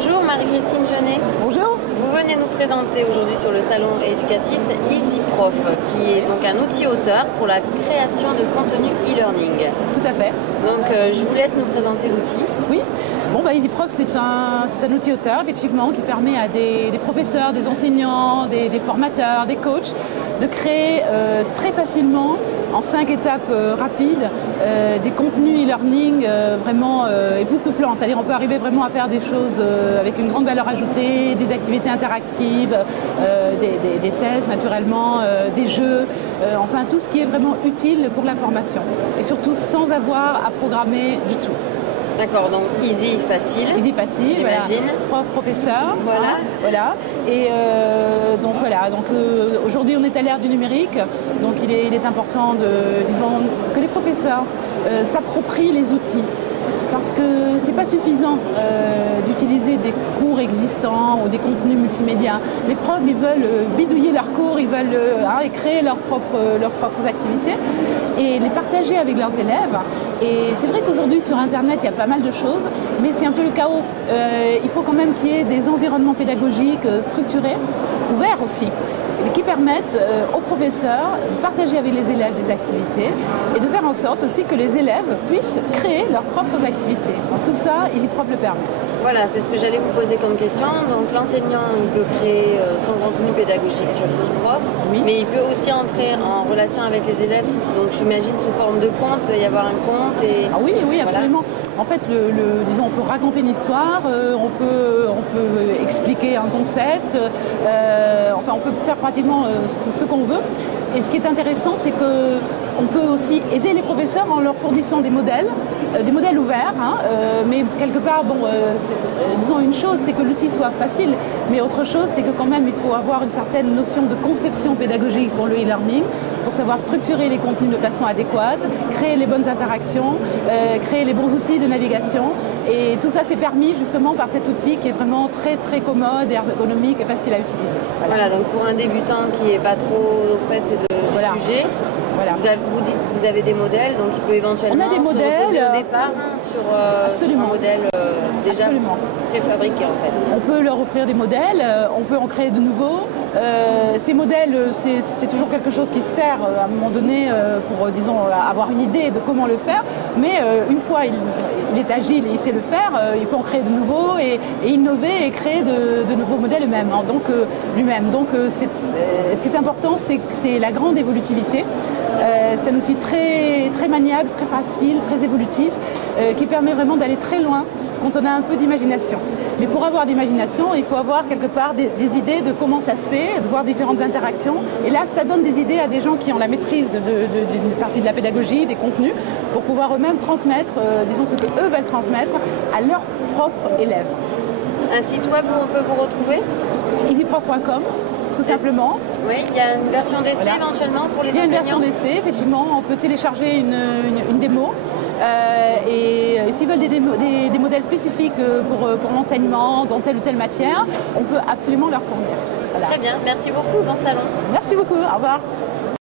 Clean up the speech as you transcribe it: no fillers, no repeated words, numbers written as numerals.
Bonjour Marie-Christine Jeunet. Bonjour. Vous venez nous présenter aujourd'hui sur le salon Educatis EasyProf, qui est donc un outil auteur pour la création de contenu e-learning. Tout à fait. Donc je vous laisse nous présenter l'outil. Oui. Bon, EasyProf, c'est un outil auteur, effectivement, qui permet à des professeurs, des enseignants, des formateurs, des coachs, de créer très facilement, en 5 étapes rapides, des contenus e-learning vraiment époustouflants. C'est-à-dire on peut arriver vraiment à faire des choses avec une grande valeur ajoutée, des activités interactives, des thèses naturellement, des jeux, enfin tout ce qui est vraiment utile pour la formation. Et surtout sans avoir à programmer du tout. D'accord, donc easy, facile. Easy, facile, j'imagine. Voilà. Prof, professeur. Voilà. Voilà. Et donc voilà. Donc aujourd'hui, on est à l'ère du numérique. Donc il est important que les professeurs s'approprient les outils. Parce que c'est pas suffisant d'utiliser des cours existants ou des contenus multimédia. Les profs, ils veulent bidouiller leurs cours, ils veulent créer leurs propres activités et les partager avec leurs élèves. Et c'est vrai qu'aujourd'hui sur Internet, il y a pas mal de choses, mais c'est un peu le chaos. Il faut quand même qu'il y ait des environnements pédagogiques structurés, ouverts aussi, qui permettent aux professeurs de partager avec les élèves des activités et de faire en sorte aussi que les élèves puissent créer leurs propres activités. Donc tout ça, EasyProf le permet. Voilà, c'est ce que j'allais vous poser comme question. Donc l'enseignant, il peut créer son contenu pédagogique sur EasyProf, oui. Mais il peut aussi entrer en relation avec les élèves, donc j'imagine sous forme de compte, il peut y avoir un compte. Et... Ah oui, oui, absolument. Voilà. En fait, disons, on peut raconter une histoire, on peut expliquer un concept, enfin on peut faire pratiquement ce qu'on veut. Et ce qui est intéressant, c'est qu'on peut aussi aider les professeurs en leur fournissant des modèles ouverts, mais quelque part, bon, disons une chose, c'est que l'outil soit facile, mais autre chose, c'est que quand même, il faut avoir une certaine notion de conception pédagogique pour le e-learning, pour savoir structurer les contenus de façon adéquate, créer les bonnes interactions, créer les bons outils de navigation. Et tout ça, c'est permis justement par cet outil qui est vraiment très, très commode et ergonomique et facile à utiliser. Voilà, donc pour un débutant qui n'est pas trop au fait du sujet, voilà. Vous avez des modèles, donc il peut éventuellement se reposer au départ sur un modèle déjà préfabriqué en fait. On peut leur offrir des modèles, on peut en créer de nouveaux. Ces modèles, c'est toujours quelque chose qui sert à un moment donné pour, disons, avoir une idée de comment le faire. Mais une fois il est agile et il sait le faire, il peut en créer de nouveaux et innover et créer de nouveaux modèles lui-même. Donc, ce qui est important, c'est la grande évolutivité. C'est un outil très, très maniable, très facile, très évolutif, qui permet vraiment d'aller très loin quand on a un peu d'imagination. Mais pour avoir d'imagination, il faut avoir quelque part des idées de comment ça se fait, de voir différentes interactions. Et là, ça donne des idées à des gens qui ont la maîtrise d'une partie de la pédagogie, des contenus, pour pouvoir eux-mêmes transmettre, disons, ce qu'eux veulent transmettre à leurs propres élèves. Un site web où on peut vous retrouver? easyprof.com. Tout simplement. Oui, il y a une version d'essai éventuellement pour les enseignants. Il y a une version d'essai, effectivement. On peut télécharger une démo. Et s'ils veulent des modèles spécifiques pour l'enseignement dans telle ou telle matière, on peut absolument leur fournir. Voilà. Très bien, merci beaucoup, bon salon. Merci beaucoup, au revoir.